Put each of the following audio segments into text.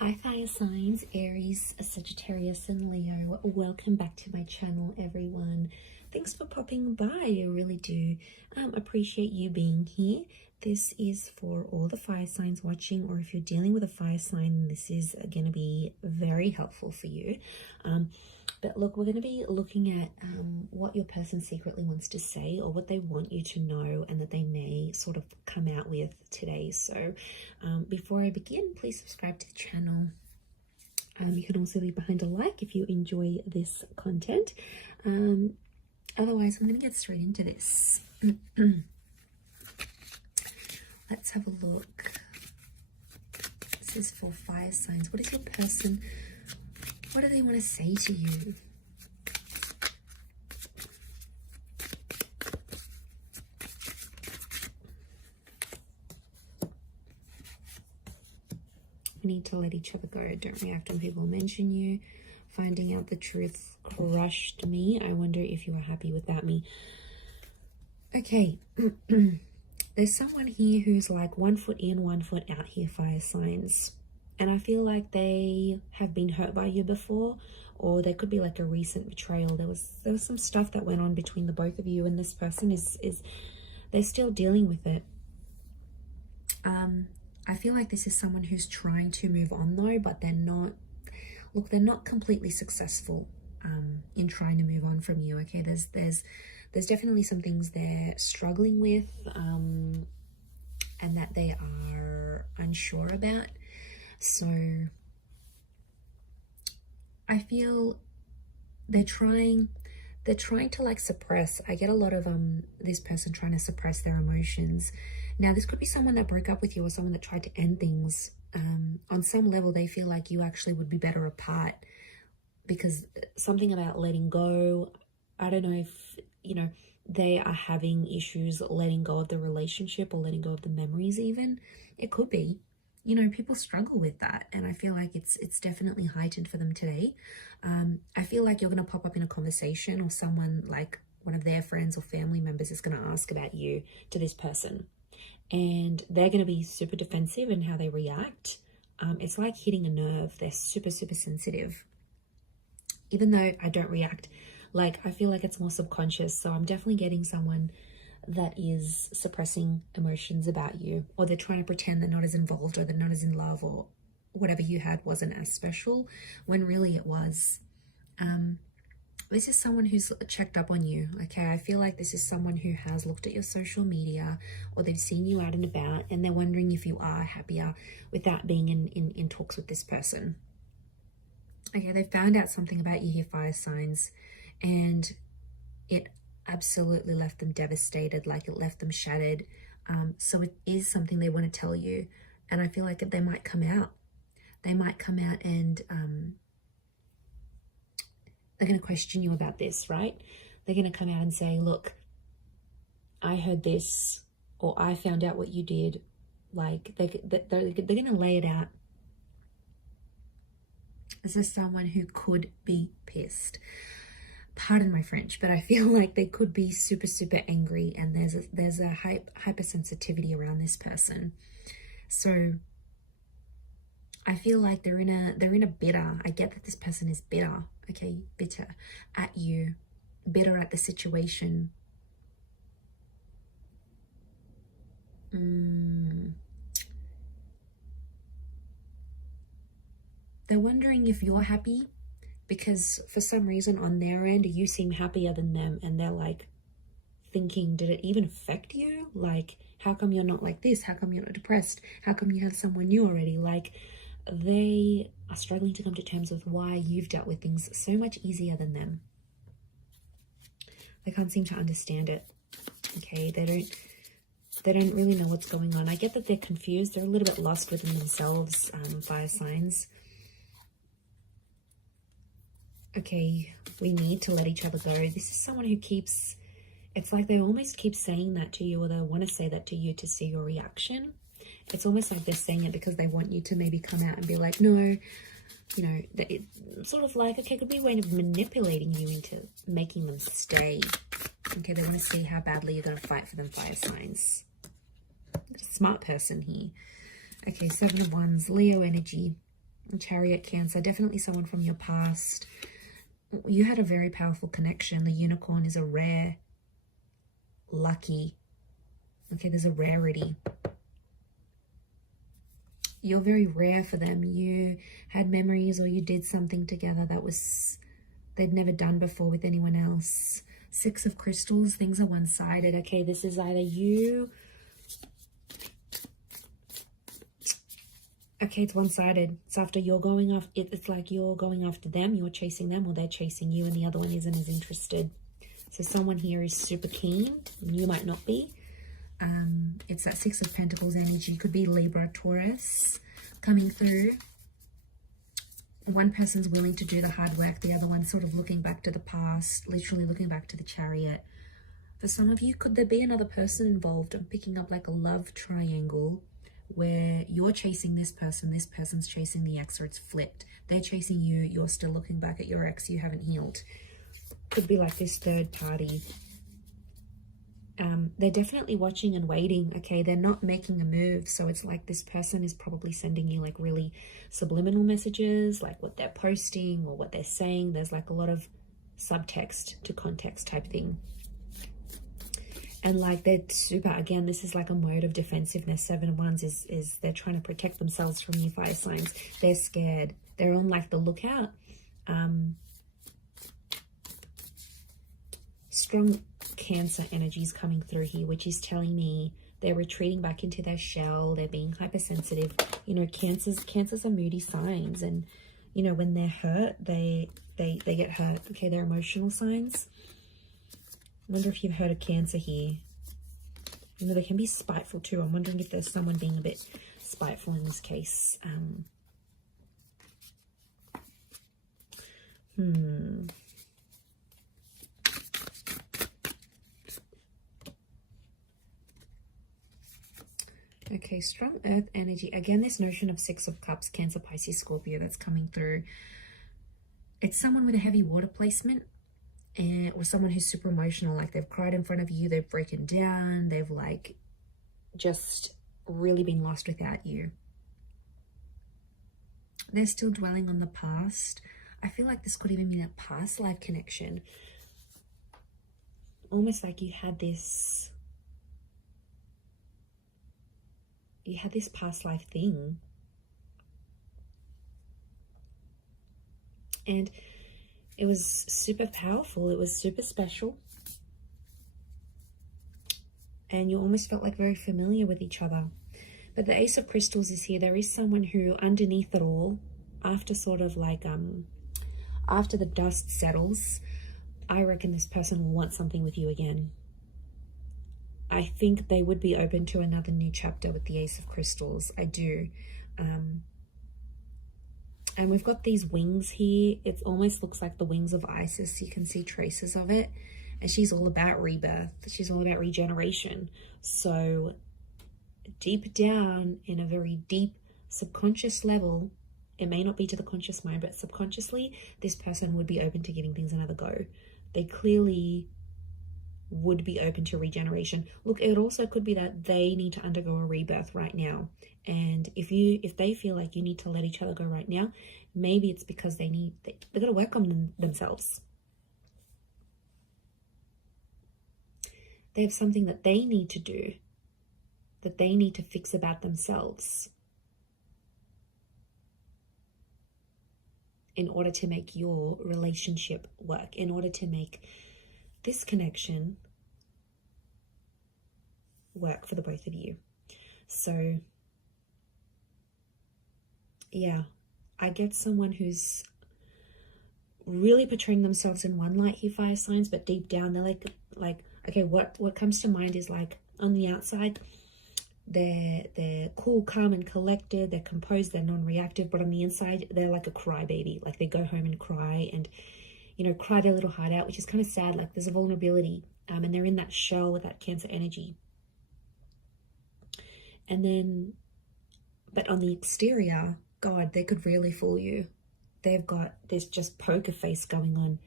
Hi fire signs, Aries, Sagittarius and Leo. Welcome back to my channel, everyone. Thanks for popping by. I really do appreciate you being here. This is for all the fire signs watching, or if you're dealing with a fire sign, this is going to be very helpful for you. But look, we're going to be looking at what your person secretly wants to say, or what they want you to know and that they may sort of come out with today. So before I begin, please subscribe to the channel. You can also leave behind a like if you enjoy this content. Otherwise, I'm going to get straight into this. Let's have a look. This is for fire signs. What is your person? What do they want to say to you? We need to let each other go. Don't react when people mention you. Finding out the truth crushed me. I wonder if you are happy without me. Okay. There's someone here who's like 1 foot in, 1 foot out here, fire signs. And I feel like they have been hurt by you before, or there could be like a recent betrayal. There was some stuff that went on between the both of you, and this person is they're still dealing with it. I feel like this is someone who's trying to move on though, but they're not. Look, they're not completely successful in trying to move on from you. Okay, there's definitely some things they're struggling with, and that they are unsure about. So I feel they're trying to like suppress. I get a lot of this person trying to suppress their emotions. Now this could be someone that broke up with you, or someone that tried to end things. On some level they feel like you actually would be better apart, because something about letting go. I don't know if they are having issues letting go of the relationship, or letting go of the memories even. It could be. People struggle with that, and I feel like it's definitely heightened for them today. I feel like you're going to pop up in a conversation, or someone like one of their friends or family members is going to ask about you to this person, and they're going to be super defensive in how they react. It's like hitting a nerve. They're super sensitive. Even though I don't react, like I feel like it's more subconscious. So I'm definitely getting someone that is suppressing emotions about you, or they're trying to pretend they're not as involved, or they're not as in love, or whatever you had wasn't as special when really it was. This is someone who's checked up on you. Okay, I feel like this is someone who has looked at your social media, or they've seen you out and about, and they're wondering if you are happier without being in talks with this person. Okay, they found out something about you here, fire signs, and it absolutely left them devastated. Like it left them shattered. So it is something they want to tell you, and I feel like they might come out. They might come out and they're going to question you about this, right? They're going to come out and say, look, I heard this, or I found out what you did. Like they're going to lay it out. This is someone who could be pissed. Pardon my French, but I feel like they could be super angry, and there's a hypersensitivity around this person. So I feel like they're in a bitter. I get that this person is bitter. Okay, bitter at you, bitter at the situation. They're wondering if you're happy, because for some reason on their end you seem happier than them, and they're like thinking, did it even affect you? Like, how come you're not like this? How come you're not depressed? How come you have someone new already? Like, they are struggling to come to terms with why you've dealt with things so much easier than them. They can't seem to understand it. Okay, they don't really know what's going on. I get that they're confused. They're a little bit lost within themselves, fire signs. Okay, we need to let each other go. This is someone who keeps, it's like they almost keep saying that to you, or they want to say that to you to see your reaction. It's almost like they're saying it because they want you to maybe come out and be like, no, it's sort of like, okay, it could be a way of manipulating you into making them stay. Okay, they want to see how badly you're going to fight for them, fire signs. Smart person here. Okay, 7 of Wands, Leo energy. Chariot, Cancer, definitely someone from your past. You had a very powerful connection. The unicorn is a rare, lucky. Okay, there's a rarity. You're very rare for them. You had memories or you did something together that they'd never done before with anyone else. Six of Crystals, things are one-sided. Okay, this is either you. Okay, it's one-sided. It's after you're going off. It's like you're going after them, you're chasing them, or they're chasing you, and the other one isn't as interested. So someone here is super keen, and you might not be. It's that Six of Pentacles energy. Could be Libra, Taurus coming through. One person's willing to do the hard work. The other one's sort of looking back to the past, literally looking back to the Chariot. For some of you, could there be another person involved? I'm picking up like a love triangle where you're chasing this person's chasing the ex, or it's flipped. They're chasing you, you're still looking back at your ex, you haven't healed. Could be like this third party. They're definitely watching and waiting. Okay, they're not making a move, so it's like this person is probably sending you like really subliminal messages, like what they're posting or what they're saying. There's like a lot of subtext to context type thing. And like they're super, again, this is like a mode of defensiveness. Seven of Wands is they're trying to protect themselves from you fire signs. They're scared. They're on like the lookout. Strong Cancer energies coming through here, which is telling me they're retreating back into their shell. They're being hypersensitive. You know, cancers are moody signs, and you know, when they're hurt, they get hurt. Okay, they're emotional signs. I wonder if you've heard of Cancer here. You know, they can be spiteful too. I'm wondering if there's someone being a bit spiteful in this case. Okay, strong earth energy. Again, this notion of Six of Cups, Cancer, Pisces, Scorpio that's coming through. It's someone with a heavy water placement, or someone who's super emotional. Like they've cried in front of you, they've broken down, they've like just really been lost without you. They're still dwelling on the past. I feel like this could even be that past life connection. Almost like you had this past life thing. And it was super powerful. It was super special. And you almost felt like very familiar with each other. But the Ace of Crystals is here. There is someone who, underneath it all, after sort of like, after the dust settles, I reckon this person will want something with you again. I think they would be open to another new chapter with the Ace of Crystals. I do. And we've got these wings here. It almost looks like the wings of Isis. You can see traces of it. And she's all about rebirth. She's all about regeneration. So deep down, in a very deep subconscious level, it may not be to the conscious mind, but subconsciously, this person would be open to giving things another go. They clearly would be open to regeneration. Look, it also could be that they need to undergo a rebirth right now. And if they feel like you need to let each other go right now, maybe it's because they've got to work on themselves. They have something that they need to do, that they need to fix about themselves in order to make your relationship work, in order to make this connection work for the both of you. So yeah, I get someone who's really portraying themselves in one light here, fire signs, but deep down they're like okay, what comes to mind is like, on the outside they're cool, calm and collected, they're composed, they're non-reactive, but on the inside they're like a crybaby. Like they go home and cry and, you know, cry their little heart out, which is kind of sad. Like there's a vulnerability, and they're in that shell with that Cancer energy. And then, but on the exterior, God, they could really fool you. They've got this just poker face going on,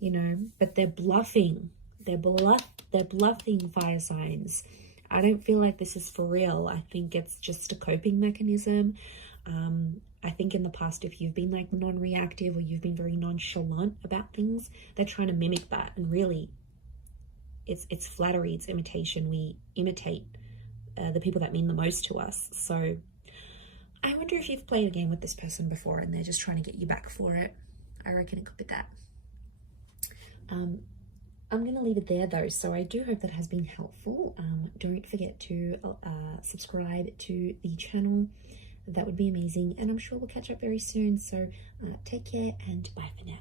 you know, but they're bluffing. They're bluffing, fire signs. I don't feel like this is for real. I think it's just a coping mechanism. I think in the past, if you've been like non-reactive or you've been very nonchalant about things, they're trying to mimic that. And really, it's flattery, it's imitation. We imitate the people that mean the most to us. So I wonder if you've played a game with this person before and they're just trying to get you back for it. I reckon it could be that. I'm going to leave it there though, so I do hope that has been helpful. Don't forget to subscribe to the channel. That would be amazing, and I'm sure we'll catch up very soon. So take care and bye for now.